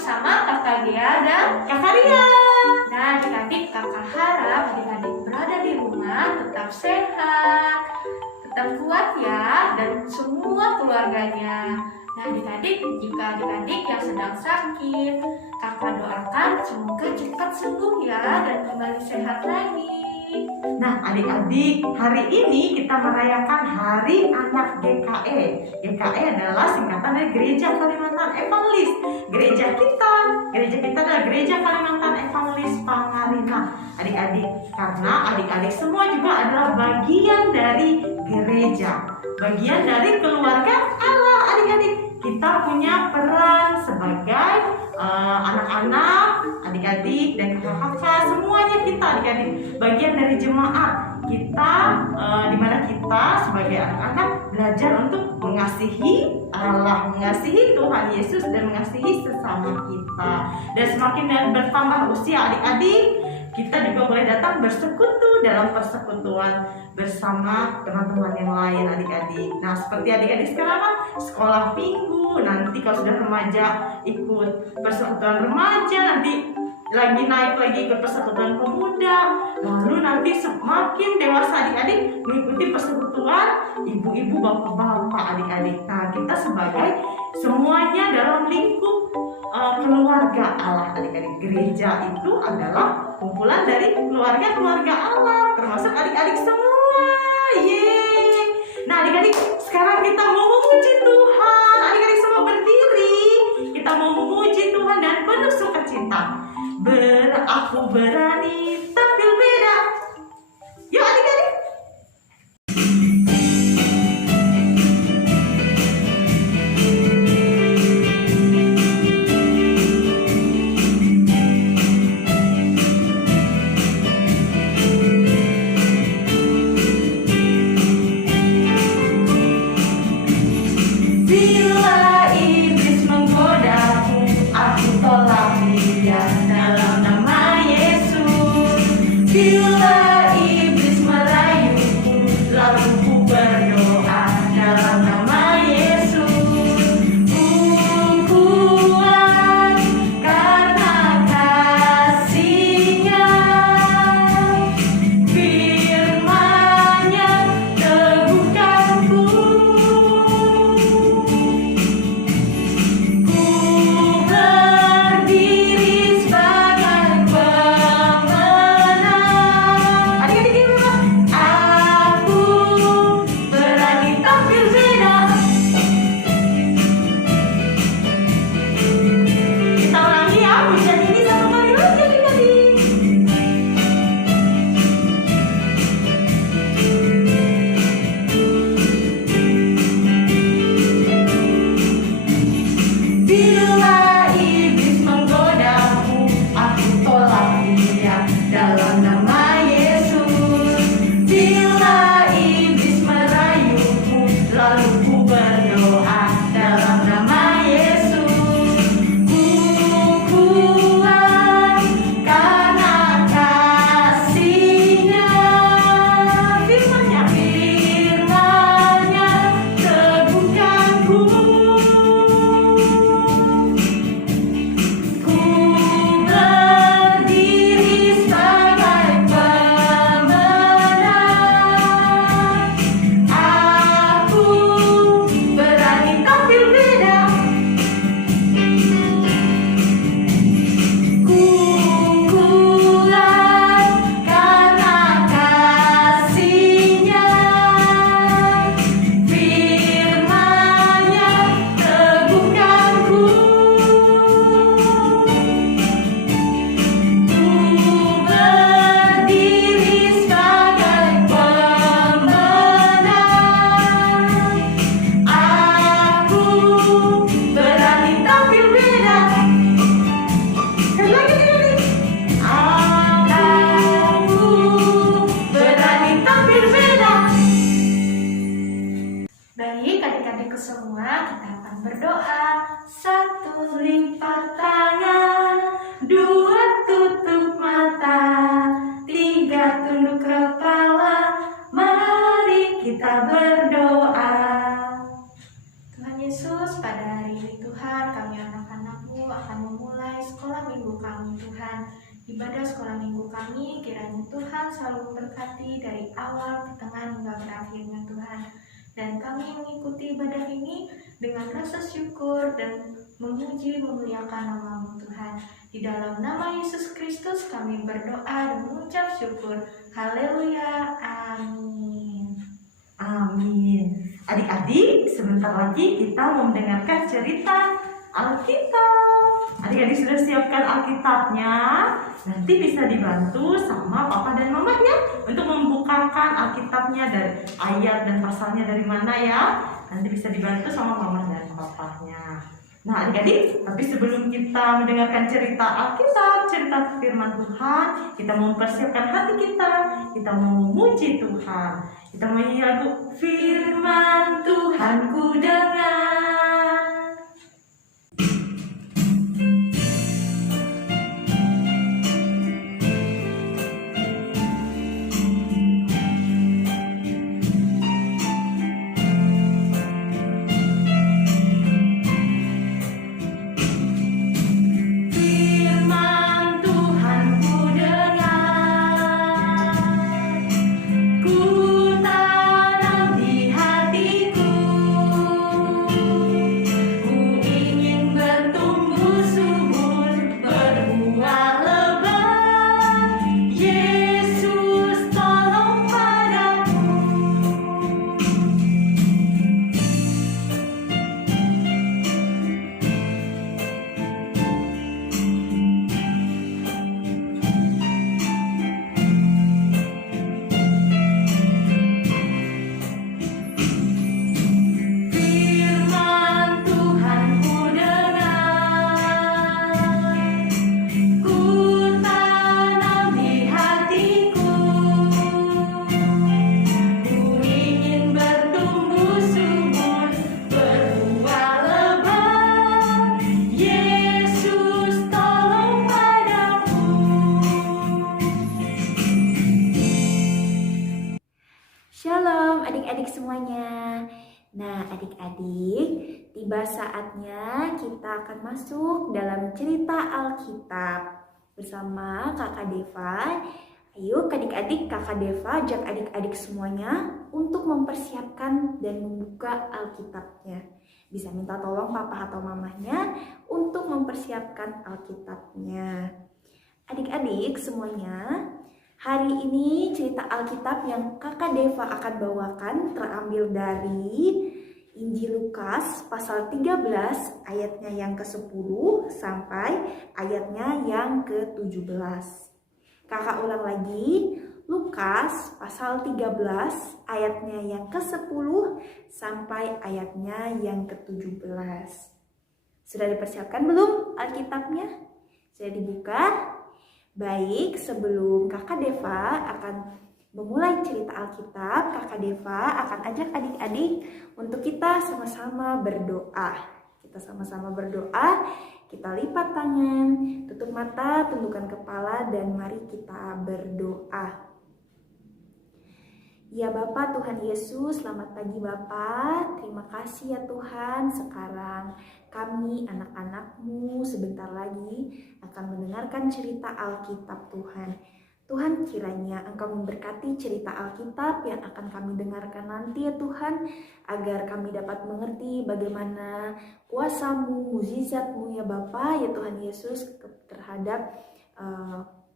bersama Kakak Gea dan Kakak Ria. Nah, adik-adik, Kakak harap adik-adik berada di rumah tetap sehat, tetap kuat ya, dan semua keluarganya. Nah, adik-adik, jika adik-adik yang sedang sakit, Kakak doakan semoga cepat sembuh ya dan kembali sehat lagi. Nah, adik-adik, hari ini kita merayakan Hari Anak GKE. GKE adalah singkatan dari Gereja Kalimantan Evangelis. Gereja kita adalah Gereja Kalimantan Evangelis Pangarina. Adik-adik, karena adik-adik semua juga adalah bagian dari gereja, bagian dari keluarga Allah. Adik-adik, kita punya peran sebagai anak-anak, adik-adik dan kakak-kakak, semuanya kita adik-adik bagian dari jemaat kita, dimana kita sebagai anak-anak belajar untuk mengasihi Allah, mengasihi Tuhan Yesus dan mengasihi sesama kita. Dan semakin bertambah usia adik-adik, kita juga boleh datang bersekutu dalam persekutuan bersama teman-teman yang lain adik-adik. Nah, seperti adik-adik sekarang sekolah minggu, nanti kalau sudah remaja ikut persekutuan remaja, nanti lagi naik lagi ikut persekutuan pemuda, lalu nanti semakin dewasa adik-adik mengikuti persekutuan ibu-ibu, bapak-bapak adik-adik. Nah, kita sebagai semuanya dalam lingkup keluarga Allah adik-adik. Gereja itu adalah kumpulan dari keluarga-keluarga Allah, termasuk adik-adik semua. Yeay. Nah, adik-adik, sekarang kita mau memuji Tuhan. Adik-adik semua berdiri. Kita mau memuji Tuhan dan penuh sukacita. Aku berani tampil beda. Yuk adik-adik. Bila iblis menggodaku, aku tolak dia dalam nama Yesus. sekolah minggu kami Tuhan. Ibadah sekolah minggu kami kiranya Tuhan selalu memberkati dari awal, di tengah hingga berakhirnya Tuhan. Dan kami mengikuti ibadah ini dengan rasa syukur dan memuji memuliakan nama-Mu Tuhan. Di dalam nama Yesus Kristus kami berdoa dan mengucap syukur. Haleluya. Amin. Amin. Adik-adik, sebentar lagi kita mau mendengarkan cerita Alkitab. Adik-adik sudah siapkan Alkitabnya? Nanti bisa dibantu sama Papa dan Mamanya untuk membukakan Alkitabnya dari ayat dan pasalnya dari mana ya. Nanti bisa dibantu sama Mama dan Papanya. Nah adik-adik, tapi sebelum kita mendengarkan cerita Alkitab, cerita firman Tuhan, kita mau mempersiapkan hati kita mau memuji Tuhan. Kita mau nyanyi lagu Firman Tuhan ku dengar. Shalom adik-adik semuanya. Nah adik-adik, tiba saatnya kita akan masuk dalam cerita Alkitab bersama Kakak Deva. Ayo adik-adik, Kakak Deva ajak adik-adik semuanya untuk mempersiapkan dan membuka Alkitabnya. Bisa minta tolong papa atau mamanya untuk mempersiapkan Alkitabnya. Adik-adik semuanya, hari ini cerita Alkitab yang Kakak Deva akan bawakan terambil dari Injil Lukas pasal 13 ayatnya yang ke-10 sampai ayatnya yang ke-17. Kakak ulang lagi, Lukas pasal 13 ayatnya yang ke-10 sampai ayatnya yang ke-17. Sudah dipersiapkan belum Alkitabnya? Sudah dibuka? Baik, sebelum Kakak Deva akan memulai cerita Alkitab, Kakak Deva akan ajak adik-adik untuk kita sama-sama berdoa. Kita sama-sama berdoa, kita lipat tangan, tutup mata, tundukkan kepala, dan mari kita berdoa. Ya Bapa Tuhan Yesus, selamat pagi Bapa. Terima kasih ya Tuhan. Sekarang kami anak-anak-Mu sebentar lagi akan mendengarkan cerita Alkitab Tuhan. Tuhan kiranya Engkau memberkati cerita Alkitab yang akan kami dengarkan nanti ya Tuhan, agar kami dapat mengerti bagaimana kuasa-Mu, mukjizat-Mu ya Bapa ya Tuhan Yesus terhadap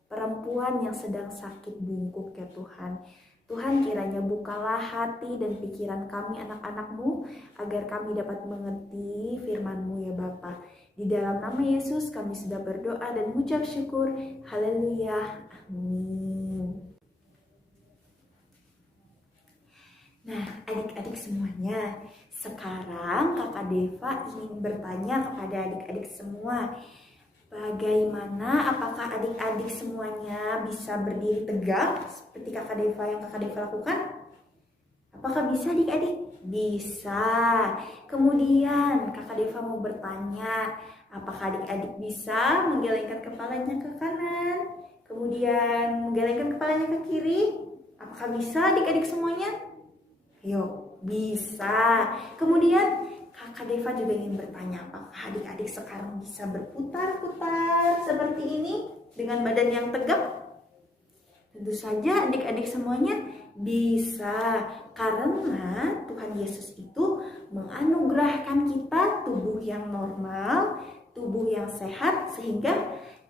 perempuan yang sedang sakit bungkuk ya Tuhan. Tuhan kiranya bukalah hati dan pikiran kami anak-anak-Mu agar kami dapat mengerti firman-Mu ya Bapa. Di dalam nama Yesus kami sudah berdoa dan mengucap syukur. Haleluya. Amin. Nah adik-adik semuanya, sekarang Kakak Deva ingin bertanya kepada adik-adik semua. Bagaimana, apakah adik-adik semuanya bisa berdiri tegak seperti Kakak Deva yang Kakak Deva lakukan? Apakah bisa adik-adik? Bisa. Kemudian Kakak Deva mau bertanya, apakah adik-adik bisa menggelengkan kepalanya ke kanan? Kemudian menggelengkan kepalanya ke kiri? Apakah bisa adik-adik semuanya? Yuk, bisa. Kemudian Kakak Deva juga ingin bertanya, apakah adik-adik sekarang bisa berputar-putar seperti ini dengan badan yang tegap? Tentu saja adik-adik semuanya bisa, karena Tuhan Yesus itu menganugerahkan kita tubuh yang normal, tubuh yang sehat, sehingga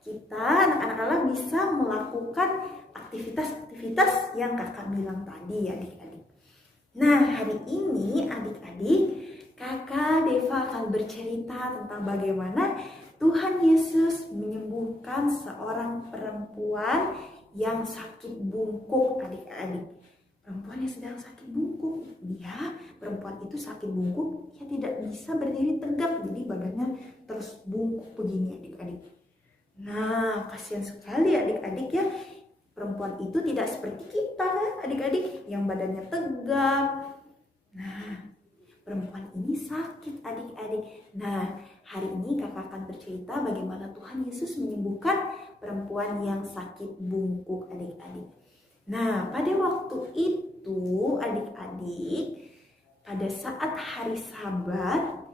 kita anak-anak Allah bisa melakukan aktivitas-aktivitas yang kakak bilang tadi ya adik-adik. Nah, hari ini adik-adik, kakak Deva akan bercerita tentang bagaimana Tuhan Yesus menyembuhkan seorang perempuan yang sakit bungkuk adik-adik. Perempuan yang sedang sakit bungkuk, perempuan itu sakit bungkuk, dia tidak bisa berdiri tegak, jadi badannya terus bungkuk begini adik-adik. Nah, kasihan sekali adik-adik ya, perempuan itu tidak seperti kita adik-adik yang badannya tegak. Nah, perempuan ini sakit adik-adik. Nah, hari ini kakak akan bercerita bagaimana Tuhan Yesus menyembuhkan perempuan yang sakit bungkuk adik-adik. Nah, pada waktu itu adik-adik, pada saat hari Sabat,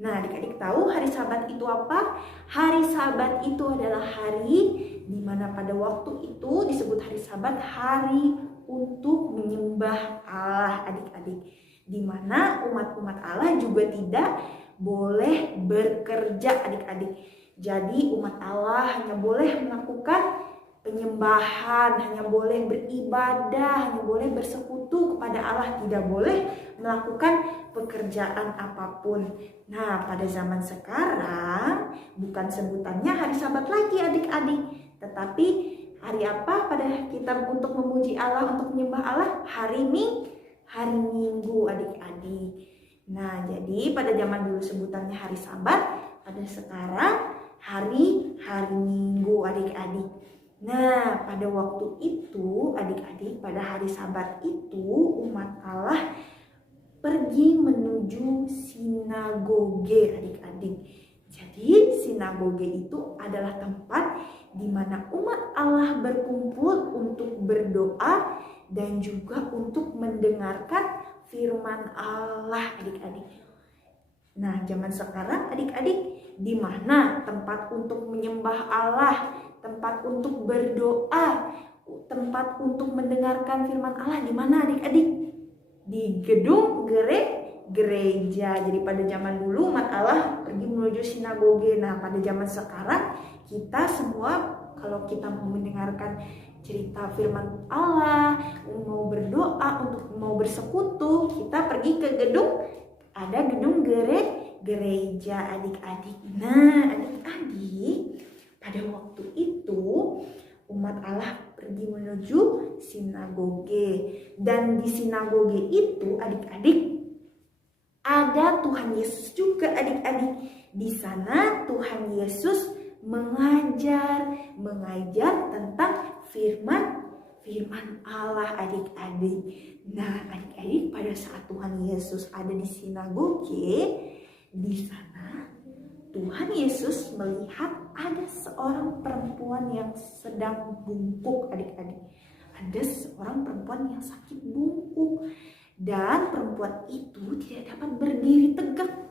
nah adik-adik tahu hari Sabat itu apa? Hari Sabat itu adalah hari di mana pada waktu itu disebut hari Sabat, hari untuk menyembah Allah adik-adik. Di mana umat-umat Allah juga tidak boleh bekerja adik-adik. Jadi umat Allah hanya boleh melakukan penyembahan, hanya boleh beribadah, hanya boleh bersekutu kepada Allah, tidak boleh melakukan pekerjaan apapun. Nah, pada zaman sekarang bukan sebutannya hari Sabat lagi adik-adik, tetapi hari apa pada kita untuk memuji Allah, untuk menyembah Allah? Hari Minggu adik-adik. Nah, jadi pada zaman dulu sebutannya hari Sabat, pada sekarang hari Minggu adik-adik. Nah, pada waktu itu adik-adik, pada hari Sabat itu umat Allah pergi menuju sinagoge adik-adik. Jadi sinagoge itu adalah tempat di mana umat Allah berkumpul untuk berdoa dan juga untuk mendengarkan firman Allah adik-adik. Nah, zaman sekarang adik-adik, di mana tempat untuk menyembah Allah, tempat untuk berdoa, tempat untuk mendengarkan firman Allah, di mana adik-adik? Di gedung gereja. Jadi pada zaman dulu umat Allah pergi menuju sinagoge. Nah, pada zaman sekarang kita semua kalau kita mau mendengarkan cerita firman Allah, mau berdoa, untuk mau bersekutu, kita pergi ke gedung, ada gedung gereja adik-adik. Nah, adik-adik, pada waktu itu umat Allah pergi menuju sinagoge, dan di sinagoge itu adik-adik ada Tuhan Yesus juga adik-adik. Di sana Tuhan Yesus mengajar tentang firman Allah adik-adik. Nah, adik-adik, pada saat Tuhan Yesus ada di sinagoge, di sana Tuhan Yesus melihat ada seorang perempuan yang sedang bungkuk adik-adik. Ada seorang perempuan yang sakit bungkuk, dan perempuan itu tidak dapat berdiri tegak.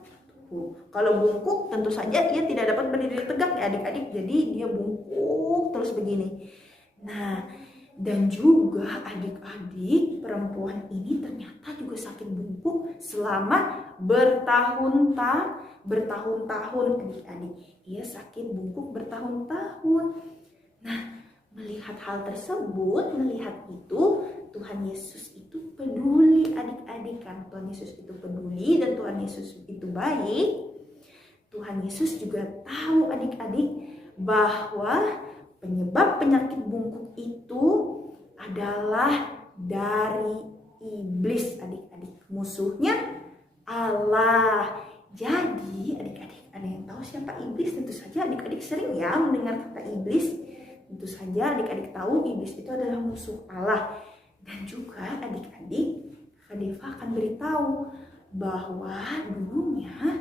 Kalau bungkuk tentu saja ia tidak dapat berdiri tegak ya adik-adik. Jadi dia bungkuk terus begini. Nah, dan juga adik-adik, perempuan ini ternyata juga sakit bungkuk selama bertahun-tahun adik-adik. Ia sakit bungkuk bertahun-tahun. Nah, melihat hal tersebut, melihat itu, Tuhan Yesus itu peduli adik-adik kan. Tuhan Yesus itu peduli dan Tuhan Yesus itu baik. Tuhan Yesus juga tahu adik-adik bahwa penyebab penyakit bungkuk itu adalah dari iblis adik-adik. Musuhnya Allah. Jadi adik-adik, ada yang tahu siapa iblis? Tentu saja adik-adik sering ya mendengar kata iblis. Tentu saja adik-adik tahu iblis itu adalah musuh Allah. Dan juga adik-adik, Kak Deva akan beritahu bahwa dulunya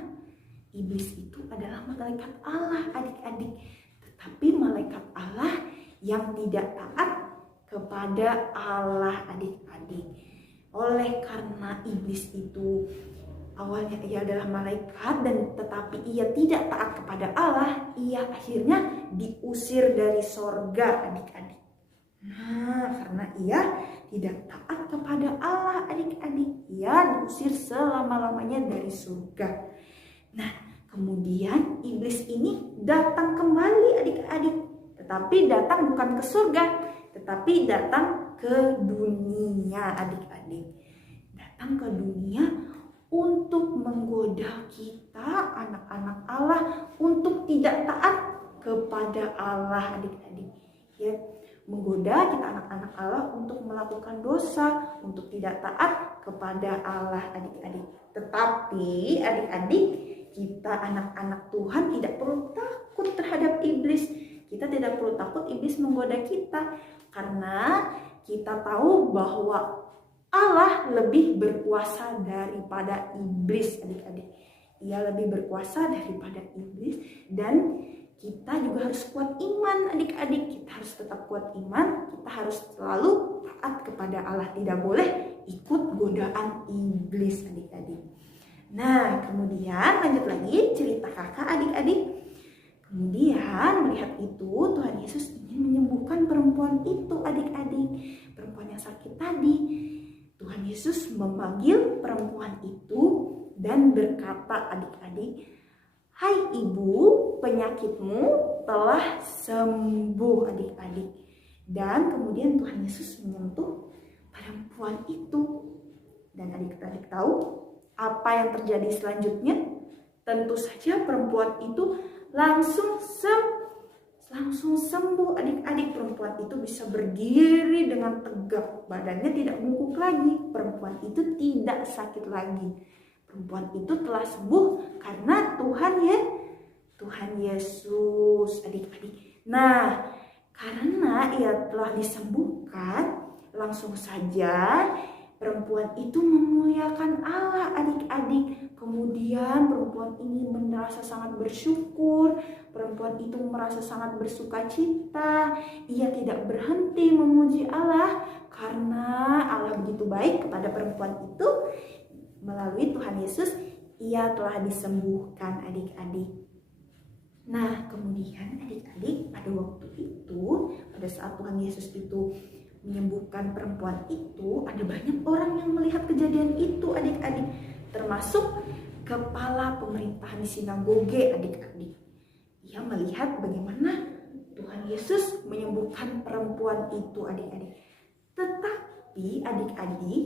iblis itu adalah malaikat Allah adik-adik. Tetapi malaikat Allah yang tidak taat kepada Allah adik-adik. Oleh karena iblis itu awalnya ia adalah malaikat dan tetapi ia tidak taat kepada Allah, ia akhirnya diusir dari sorga adik-adik. Nah, karena ia tidak taat kepada Allah adik-adik, ia diusir selama-lamanya dari surga. Nah, kemudian iblis ini datang kembali adik-adik, tetapi datang bukan ke surga, tetapi datang ke dunia adik-adik. Datang ke dunia untuk menggoda kita anak-anak Allah untuk tidak taat kepada Allah adik-adik. Ya, menggoda kita anak-anak Allah untuk melakukan dosa, untuk tidak taat kepada Allah adik-adik. Tetapi adik-adik, kita anak-anak Tuhan tidak perlu takut terhadap iblis. Kita tidak perlu takut iblis menggoda kita, karena kita tahu bahwa Allah lebih berkuasa daripada iblis adik-adik. Ia lebih berkuasa daripada iblis, dan kita juga harus kuat iman adik-adik. Kita harus tetap kuat iman, kita harus selalu taat kepada Allah. Tidak boleh ikut godaan iblis adik-adik. Nah, kemudian lanjut lagi cerita kakak adik-adik. Kemudian melihat itu, Tuhan Yesus ingin menyembuhkan perempuan itu adik-adik. Perempuan yang sakit tadi. Tuhan Yesus memanggil perempuan itu dan berkata adik-adik, "Hai ibu, penyakitmu telah sembuh adik-adik." Dan kemudian Tuhan Yesus menyentuh perempuan itu. Dan adik-adik tahu apa yang terjadi selanjutnya? Tentu saja perempuan itu langsung sembuh adik-adik. Perempuan itu bisa berdiri dengan tegak, badannya tidak bungkuk lagi, perempuan itu tidak sakit lagi. Perempuan itu telah sembuh karena Tuhan Yesus adik-adik. Nah, karena ia telah disembuhkan, langsung saja perempuan itu memuliakan Allah adik-adik. Kemudian perempuan ini merasa sangat bersyukur. Perempuan itu merasa sangat bersuka cita. Ia tidak berhenti memuji Allah karena Allah begitu baik kepada perempuan itu. Melalui Tuhan Yesus, ia telah disembuhkan adik-adik. Nah, kemudian adik-adik, pada waktu itu, pada saat Tuhan Yesus itu menyembuhkan perempuan itu, ada banyak orang yang melihat kejadian itu adik-adik, termasuk kepala pemerintahan di sinagoge adik-adik. Ia melihat bagaimana Tuhan Yesus menyembuhkan perempuan itu adik-adik. Tetapi adik-adik,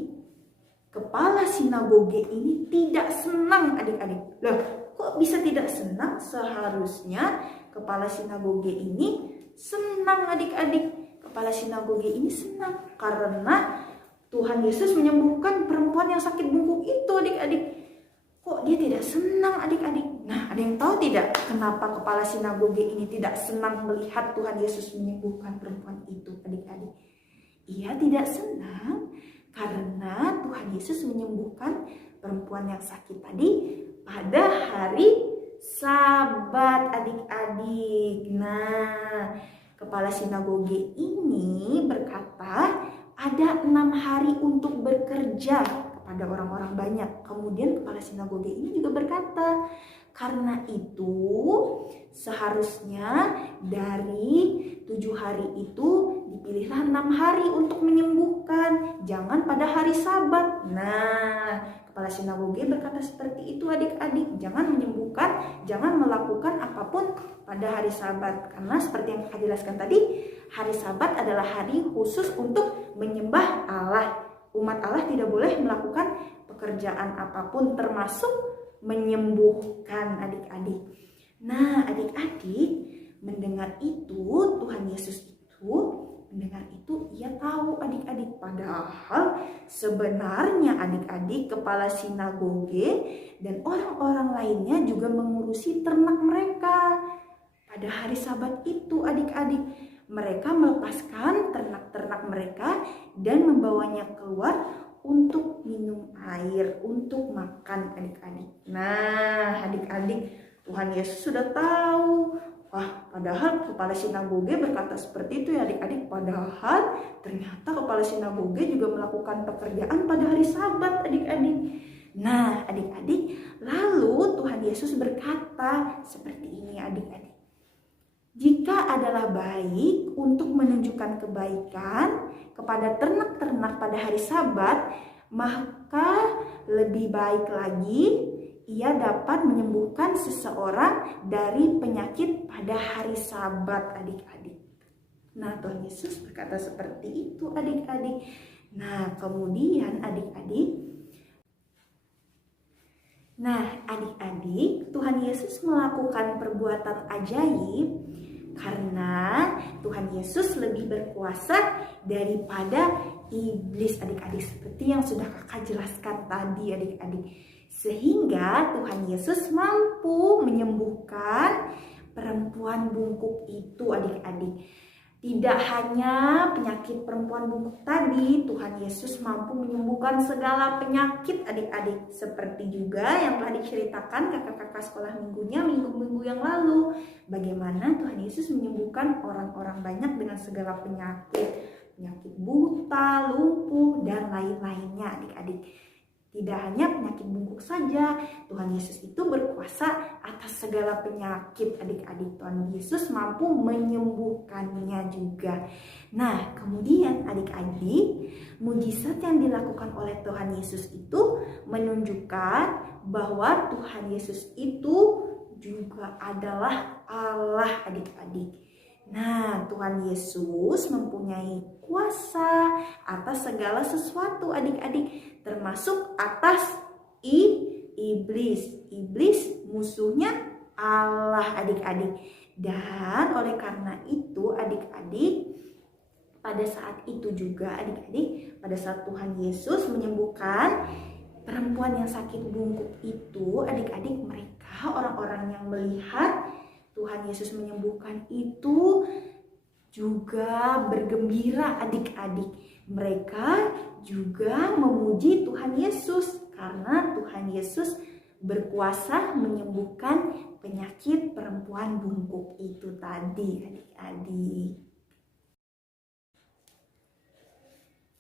kepala sinagoge ini tidak senang adik-adik. Loh, kok bisa tidak senang? Seharusnya kepala sinagoge ini senang adik-adik. Kepala sinagoge ini senang karena Tuhan Yesus menyembuhkan perempuan yang sakit bungkuk itu adik-adik. Kok dia tidak senang adik-adik? Nah, ada yang tahu tidak kenapa kepala sinagoge ini tidak senang melihat Tuhan Yesus menyembuhkan perempuan itu adik-adik? Ia tidak senang karena Tuhan Yesus menyembuhkan perempuan yang sakit tadi pada hari Sabat adik-adik. Nah, kepala sinagoge ini berkata ada 6 hari untuk bekerja kepada orang-orang banyak. Kemudian kepala sinagoge ini juga berkata, karena itu seharusnya dari 7 hari itu dipilihlah 6 hari untuk menyembuhkan, jangan pada hari Sabat. Nah, kepala sinagoge berkata seperti itu adik-adik, jangan menyembuhkan, jangan melakukan apapun pada hari Sabat. Karena seperti yang kakak jelaskan tadi, hari Sabat adalah hari khusus untuk menyembah Allah. Umat Allah tidak boleh melakukan pekerjaan apapun termasuk menyembuhkan adik-adik. Nah, adik-adik mendengar itu, Tuhan Yesus itu mendengar itu, ia tahu adik-adik, padahal sebenarnya adik-adik kepala sinagoge dan orang-orang lainnya juga mengurusi ternak mereka. Pada hari Sabat itu adik-adik, mereka melepaskan ternak-ternak mereka dan membawanya keluar untuk minum air, untuk makan adik-adik. Nah, adik-adik, Tuhan Yesus sudah tahu. Wah, padahal kepala sinagoge berkata seperti itu ya adik-adik. Padahal ternyata kepala sinagoge juga melakukan pekerjaan pada hari Sabat adik-adik. Nah, adik-adik, lalu Tuhan Yesus berkata seperti ini adik-adik. Jika adalah baik untuk menunjukkan kebaikan kepada ternak-ternak pada hari Sabat, maka lebih baik lagi ia dapat menyembuhkan seseorang dari penyakit pada hari Sabat adik-adik. Nah, Tuhan Yesus berkata seperti itu adik-adik. Nah, kemudian adik-adik, Tuhan Yesus melakukan perbuatan ajaib karena Tuhan Yesus lebih berkuasa daripada iblis adik-adik, seperti yang sudah kakak jelaskan tadi adik-adik. Sehingga Tuhan Yesus mampu menyembuhkan perempuan bungkuk itu adik-adik. Tidak hanya penyakit perempuan bungkuk tadi, Tuhan Yesus mampu menyembuhkan segala penyakit adik-adik. Seperti juga yang telah diceritakan kakak-kakak sekolah minggunya minggu-minggu yang lalu. Bagaimana Tuhan Yesus menyembuhkan orang-orang banyak dengan segala penyakit. Penyakit buta, lumpuh, dan lain-lainnya adik-adik. Tidak hanya penyakit bungkuk saja, Tuhan Yesus itu berkuasa atas segala penyakit adik-adik. Tuhan Yesus mampu menyembuhkannya juga. Nah, kemudian adik-adik, mujizat yang dilakukan oleh Tuhan Yesus itu menunjukkan bahwa Tuhan Yesus itu juga adalah Allah adik-adik. Nah, Tuhan Yesus mempunyai kuasa atas segala sesuatu adik-adik, termasuk atas iblis. Iblis musuhnya Allah adik-adik. Dan oleh karena itu adik-adik, pada saat itu juga adik-adik, pada saat Tuhan Yesus menyembuhkan perempuan yang sakit bungkuk itu, adik-adik, mereka orang-orang yang melihat Tuhan Yesus menyembuhkan itu juga bergembira adik-adik. Mereka juga memuji Tuhan Yesus karena Tuhan Yesus berkuasa menyembuhkan penyakit perempuan bungkuk itu tadi adik-adik.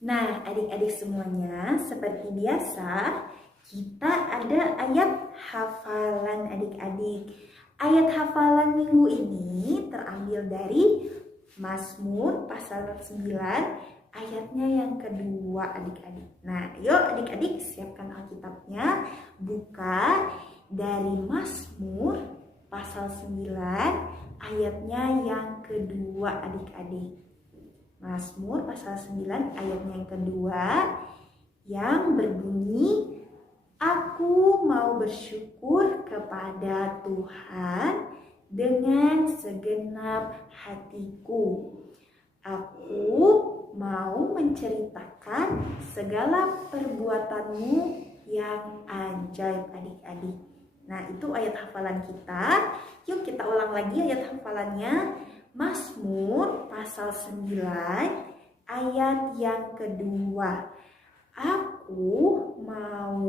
Nah, adik-adik semuanya, seperti biasa kita ada ayat hafalan adik-adik. Ayat hafalan minggu ini terambil dari Mazmur pasal 9 ayatnya yang kedua adik-adik. Nah, yuk adik-adik siapkan Alkitabnya, buka dari Mazmur pasal 9 ayatnya yang kedua adik-adik. Mazmur pasal 9 ayatnya yang kedua yang berbunyi, aku mau bersyukur kepada Tuhan dengan segenap hatiku. Aku mau menceritakan segala perbuatanmu yang ajaib adik-adik. Nah, itu ayat hafalan kita. Yuk kita ulang lagi ayat hafalannya. Mazmur pasal 9 ayat yang kedua. Aku mau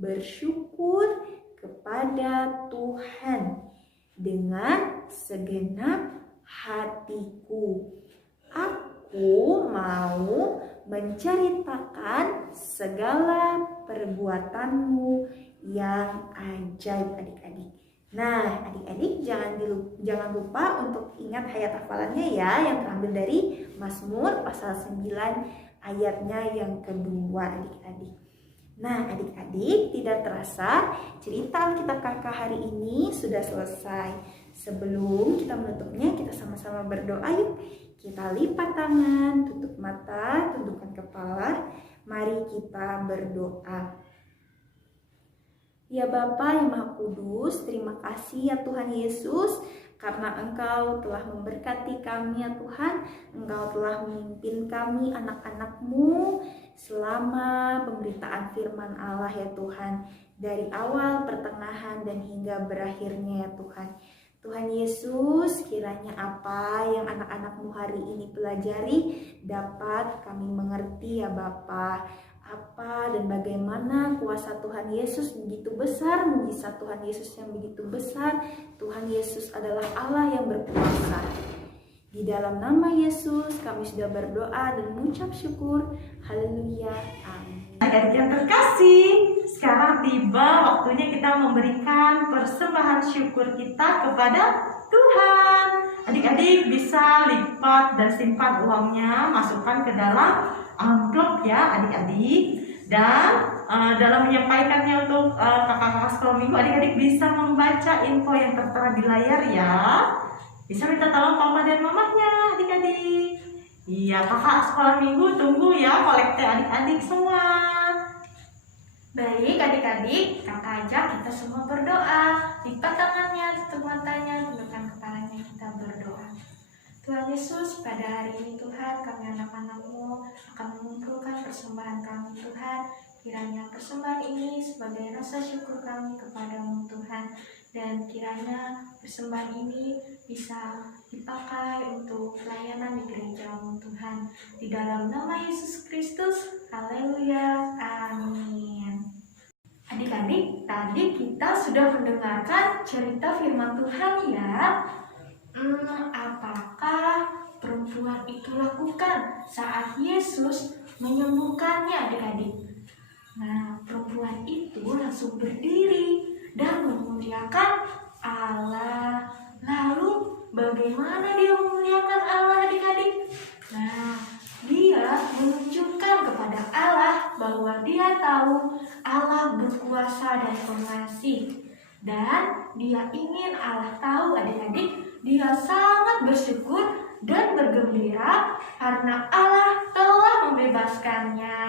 bersyukur kepada Tuhan dengan segenap hatiku. Aku mau menceritakan segala perbuatanmu yang ajaib adik-adik. Nah, adik-adik jangan lupa untuk ingat ayat hafalannya ya, yang terambil dari Mazmur pasal 9 ayatnya yang kedua adik-adik. Nah, adik-adik, tidak terasa cerita Alkitab kakak hari ini sudah selesai. Sebelum kita menutupnya, kita sama-sama berdoa yuk. Kita lipat tangan, tutup mata, tundukkan kepala. Mari kita berdoa. Ya Bapa yang Maha Kudus, terima kasih ya Tuhan Yesus, karena Engkau telah memberkati kami ya Tuhan. Engkau telah memimpin kami anak-anak-Mu selama pemberitaan firman Allah ya Tuhan, dari awal, pertengahan, dan hingga berakhirnya ya Tuhan. Tuhan Yesus, kiranya apa yang anak-anak-Mu hari ini pelajari dapat kami mengerti ya Bapa. Apa dan bagaimana kuasa Tuhan Yesus begitu besar, mujizat Tuhan Yesus yang begitu besar. Tuhan Yesus adalah Allah yang berkuasa. Di Di dalam nama Yesus kami sudah berdoa dan mengucap syukur. Haleluya. Amin. Adik-adik yang terkasih, sekarang tiba waktunya kita memberikan persembahan syukur kita kepada Tuhan. Adik-adik bisa lipat dan simpan uangnya, masukkan ke dalam amplop ya adik-adik. Dan dalam menyampaikannya untuk kakak-kakak sekolah minggu, adik-adik bisa membaca info yang tertera di layar ya. Bisa minta tolong papa dan mamahnya adik-adik. Iya, kakak sekolah minggu tunggu ya kolekte adik-adik semua. Baik adik-adik, kakak ajak kita semua berdoa. Lipat tangannya, tutup matanya, tundukkan kepalanya, kita berdoa. Tuhan Yesus, pada hari ini Tuhan, kami anak-anak-Mu akan mengumpulkan persembahan kami Tuhan. Kiranya persembahan ini sebagai rasa syukur kami kepada-Mu Tuhan. Dan kiranya persembahan ini bisa dipakai untuk pelayanan di gereja-Mu Tuhan. Di dalam nama Yesus Kristus, haleluya, amin. Adik-adik, tadi kita sudah mendengarkan cerita firman Tuhan ya. Apakah perempuan itu lakukan saat Yesus menyembuhkannya adik-adik? Nah, perempuan itu langsung berdiri dan memuliakan Allah. Lalu bagaimana dia memuliakan Allah adik-adik? Nah, dia menunjukkan kepada Allah bahwa dia tahu Allah berkuasa dan pengasih. Dan dia ingin Allah tahu adik-adik, dia sangat bersyukur dan bergembira karena Allah telah membebaskannya.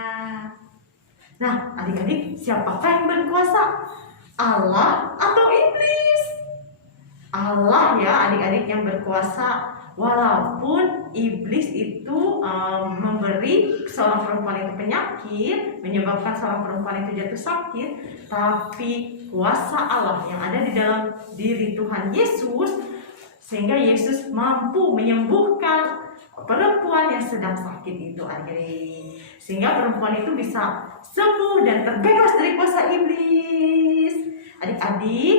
Nah, adik-adik, siapakah yang berkuasa? Allah atau iblis? Allah ya adik-adik yang berkuasa. Walaupun iblis itu memberi seorang perempuan itu penyakit, menyebabkan seorang perempuan itu jatuh sakit, tapi kuasa Allah yang ada di dalam diri Tuhan Yesus, sehingga Yesus mampu menyembuhkan perempuan yang sedang sakit itu adik-adik. Sehingga perempuan itu bisa sembuh dan terbebas dari kuasa iblis. Adik-adik,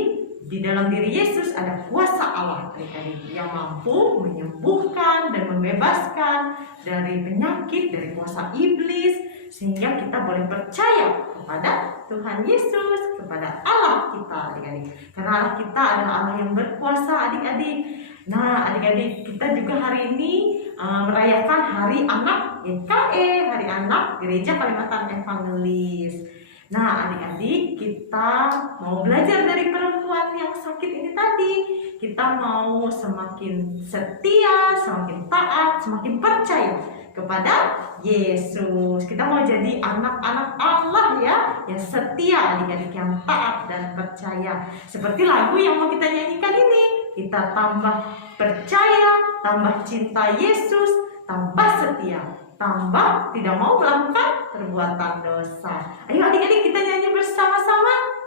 di dalam diri Yesus ada kuasa Allah adik-adik yang mampu menyembuhkan dan membebaskan dari penyakit, dari kuasa iblis, sehingga kita boleh percaya kepada Tuhan Yesus, kepada Allah kita adik-adik. Karena Allah kita adalah Allah yang berkuasa adik-adik. Nah adik-adik, kita juga hari ini merayakan Hari Anak GKE, Hari Anak Gereja Kalimantan Evangelis. Nah adik-adik, kita mau belajar dari perempuan yang sakit ini tadi. Kita mau semakin setia, semakin taat, semakin percaya kepada Yesus. Kita mau jadi anak-anak Allah ya, yang setia adik-adik, yang taat dan percaya. Seperti lagu yang mau kita nyanyikan ini. Kita tambah percaya, tambah cinta Yesus, tambah setia, tambah tidak mau melakukan perbuatan dosa. Ayo adik-adik kita nyanyi bersama-sama.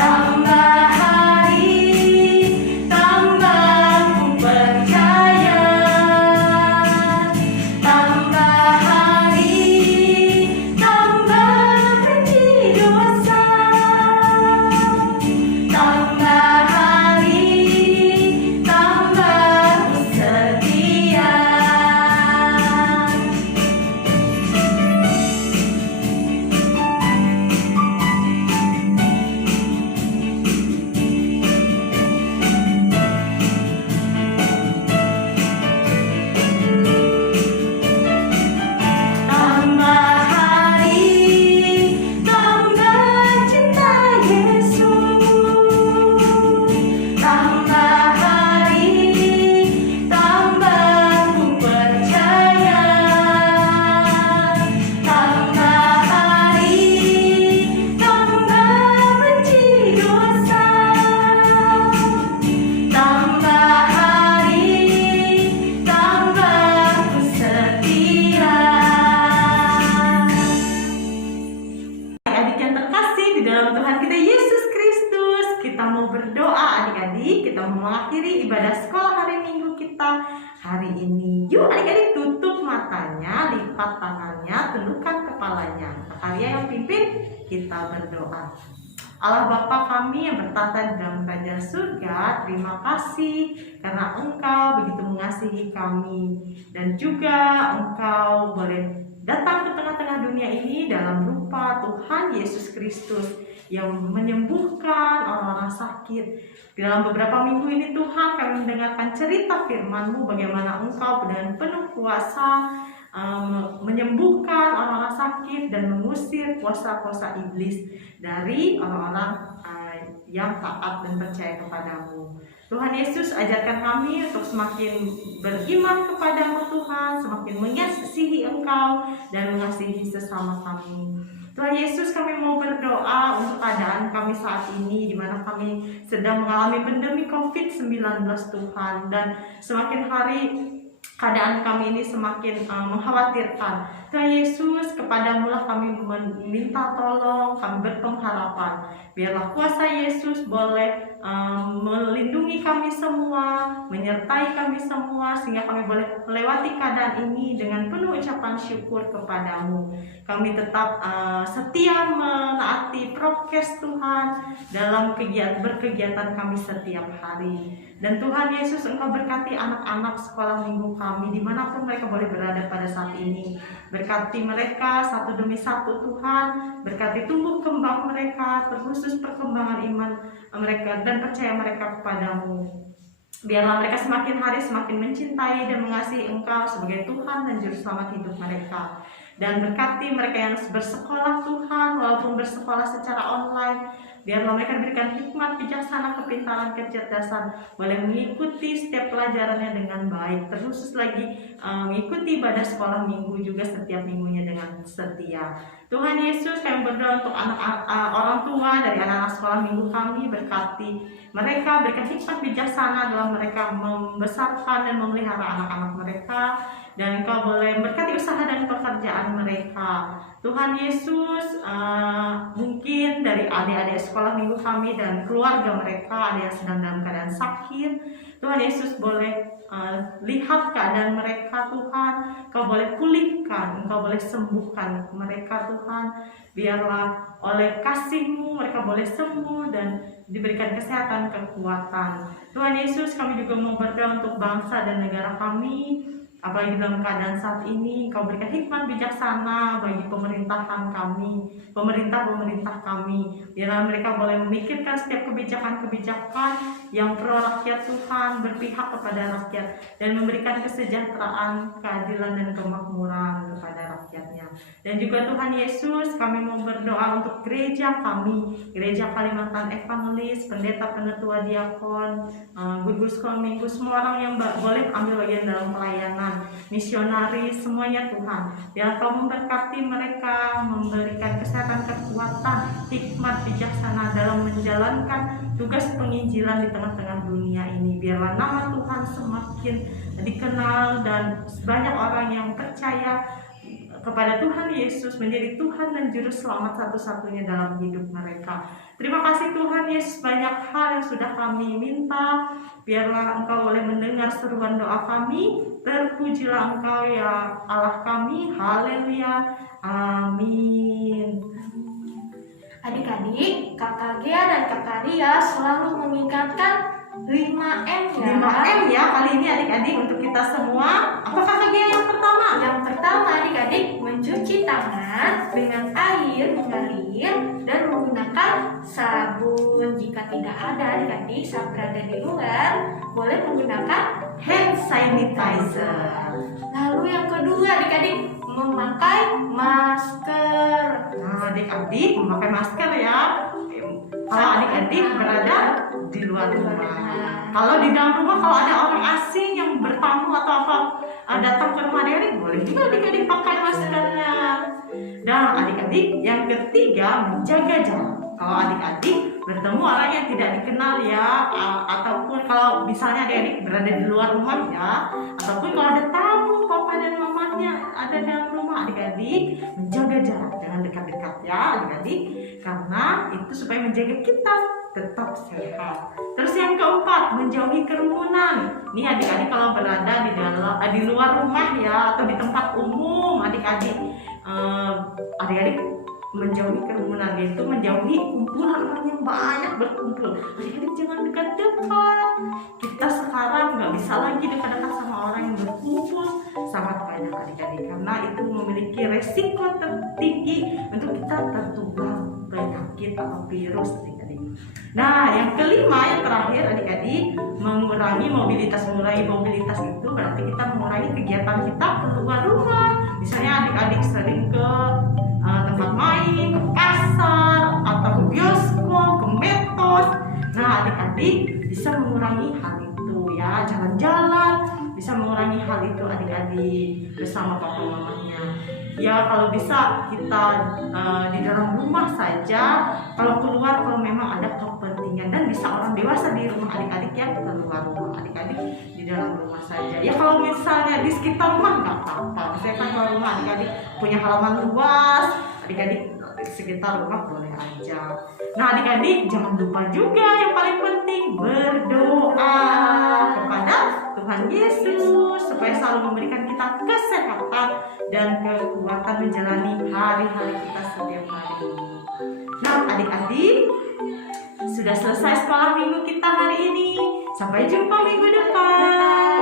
Tambah hari hari ini. Yuk adik-adik tutup matanya, lipat tangannya, tundukkan kepalanya. Kakaria yang pimpin, kita berdoa. Allah Bapa kami yang bertata di dalam kerajaan surga, terima kasih karena Engkau begitu mengasihi kami. Dan juga Engkau boleh datang ke tengah-tengah dunia ini dalam rupa Tuhan Yesus Kristus yang menyembuhkan orang-orang sakit. Dalam beberapa minggu ini Tuhan kami mendengarkan cerita firman-Mu bagaimana Engkau dengan penuh kuasa menyembuhkan orang-orang sakit dan mengusir kuasa-kuasa iblis dari orang-orang yang taat dan percaya kepadamu. Tuhan Yesus, ajarkan kami untuk semakin beriman kepadamu Tuhan, semakin mengasihi Engkau dan mengasihi sesama kami. Tuhan Yesus, kami mau berdoa untuk keadaan kami saat ini di mana kami sedang mengalami pandemi COVID-19 Tuhan, dan semakin hari keadaan kami ini semakin mengkhawatirkan. Tuhan Yesus, kepadamu lah kami meminta tolong, kami berpengharapan. Biarlah kuasa Yesus boleh melindungi kami semua, menyertai kami semua, sehingga kami boleh melewati keadaan ini dengan penuh ucapan syukur kepadamu. Kami tetap setia menaati prokes Tuhan dalam berkegiatan kami setiap hari. Dan Tuhan Yesus, Engkau berkati anak-anak sekolah minggu kami dimanapun mereka boleh berada pada saat ini. Berkati mereka satu demi satu Tuhan, berkati tumbuh kembang mereka, terkhusus perkembangan iman mereka dan percaya mereka kepadamu. Biarlah mereka semakin hari semakin mencintai dan mengasihi Engkau sebagai Tuhan dan Juru Selamat hidup mereka. Dan berkati mereka yang bersekolah Tuhan, walaupun bersekolah secara online, biarlah mereka diberikan hikmat, bijaksana, kepintaran, kecerdasan, boleh mengikuti setiap pelajarannya dengan baik, terkhusus lagi mengikuti ibadah sekolah minggu juga setiap minggunya dengan setia. Tuhan Yesus, kami berdoa untuk orang tua dari anak-anak sekolah minggu kami, berkati mereka, berikan hikmat bijaksana dalam mereka membesarkan dan memelihara anak-anak mereka, dan Engkau boleh berkati usaha dan pekerjaan mereka. Tuhan Yesus, mungkin dari adik-adik sekolah minggu kami dan keluarga mereka ada yang sedang dalam keadaan sakit, Tuhan Yesus boleh lihat keadaan mereka Tuhan, Engkau boleh pulihkan, Engkau boleh sembuhkan mereka Tuhan. Biarlah oleh kasih-Mu mereka boleh sembuh dan diberikan kesehatan, kekuatan. Tuhan Yesus, kami juga mau berdoa untuk bangsa dan negara kami, apalagi dalam keadaan saat ini. Kau berikan hikmat bijaksana bagi pemerintahan kami, pemerintah kami. Biarlah mereka boleh memikirkan setiap kebijakan-kebijakan yang pro rakyat Tuhan, berpihak kepada rakyat, dan memberikan kesejahteraan, keadilan, dan kemakmuran kepada rakyatnya. Dan juga Tuhan Yesus, kami mau berdoa untuk gereja kami, Gereja Kalimantan Evangelis, pendeta, penetua, diakon, guru sekolah minggu, semua orang yang boleh ambil bagian dalam pelayanan, misionaris, semuanya Tuhan. Biarlah Kau memberkati mereka, memberikan kesehatan, kekuatan, hikmat, bijaksana dalam menjalankan tugas penginjilan di tengah-tengah dunia ini. Biarlah nama Tuhan semakin dikenal dan banyak orang yang percaya kepada Tuhan Yesus menjadi Tuhan dan Juru Selamat satu-satunya dalam hidup mereka. Terima kasih Tuhan Yesus, banyak hal yang sudah kami minta. Biarlah Engkau boleh mendengar seruan doa kami. Terpujilah Engkau ya Allah kami. Haleluya. Amin. Adik-adik, Kakak Gea dan Kakak Ria selalu mengingatkan 5M ya. 5M ya kali ini adik-adik untuk kita semua. Apa Kakak Gea yang pertama? Yang pertama adik-adik, mencuci tangan dengan air mengalir dan menggunakan sabun. Jika tidak ada adik-adik saat berada di luar, boleh menggunakan Hand sanitizer. Lalu yang kedua adik-adik, memakai masker. Nah adik-adik memakai masker ya. Kalau adik-adik berada di luar rumah. Kalau di dalam rumah, kalau ada orang asing yang bertamu atau apa datang ke rumah adik-adik, boleh juga adik-adik pakai maskernya. Dan adik-adik yang ketiga, menjaga jarak. kalau adik-adik bertemu orang yang tidak dikenal ya, ataupun kalau misalnya adik-adik berada di luar rumah ya, ataupun kalau ada tamu papa dan mamanya ada dalam rumah, adik-adik menjaga jarak, jangan dekat-dekat ya adik-adik, karena itu supaya menjaga kita tetap sehat. Terus yang keempat, menjauhi kerumunan. Nih adik-adik kalau berada di luar rumah ya, atau di tempat umum, adik-adik menjauhi kerumunan, yaitu menjauhi kumpulan orang yang banyak berkumpul. Adik-adik jangan dekat-dekat. Kita sekarang nggak bisa lagi dekat-dekat sama orang yang berkumpul sangat banyak adik-adik, karena itu memiliki resiko tertinggi untuk kita tertular penyakit atau virus adik-adik. Nah, yang kelima, yang terakhir adik-adik, mengurangi mobilitas. Mengurangi mobilitas itu berarti kita mengurangi kegiatan kita keluar rumah. Misalnya adik-adik sering ke tempat main, ke pasar, atau ke bioskop, ke metos. Nah, adik-adik bisa mengurangi hal itu ya, jalan-jalan bisa mengurangi hal itu adik-adik bersama papa mamanya. Ya kalau bisa kita di dalam rumah saja, kalau keluar kalau memang ada kepentingan, dan bisa orang dewasa di rumah adik-adik yang keluar rumah, adik-adik di dalam rumah saja. Ya kalau misalnya di sekitar rumah nggak apa-apa, misalnya kan kalau rumah adik-adik punya halaman luas, adik-adik di sekitar rumah boleh aja. Nah adik-adik jangan lupa juga yang paling penting berdoa kepada Tuhan Yesus supaya selalu memberikan kita kesehatan dan kekuatan menjalani hari-hari kita setiap hari. Nah adik-adik, sudah selesai sekolah minggu kita hari ini. Sampai jumpa minggu depan.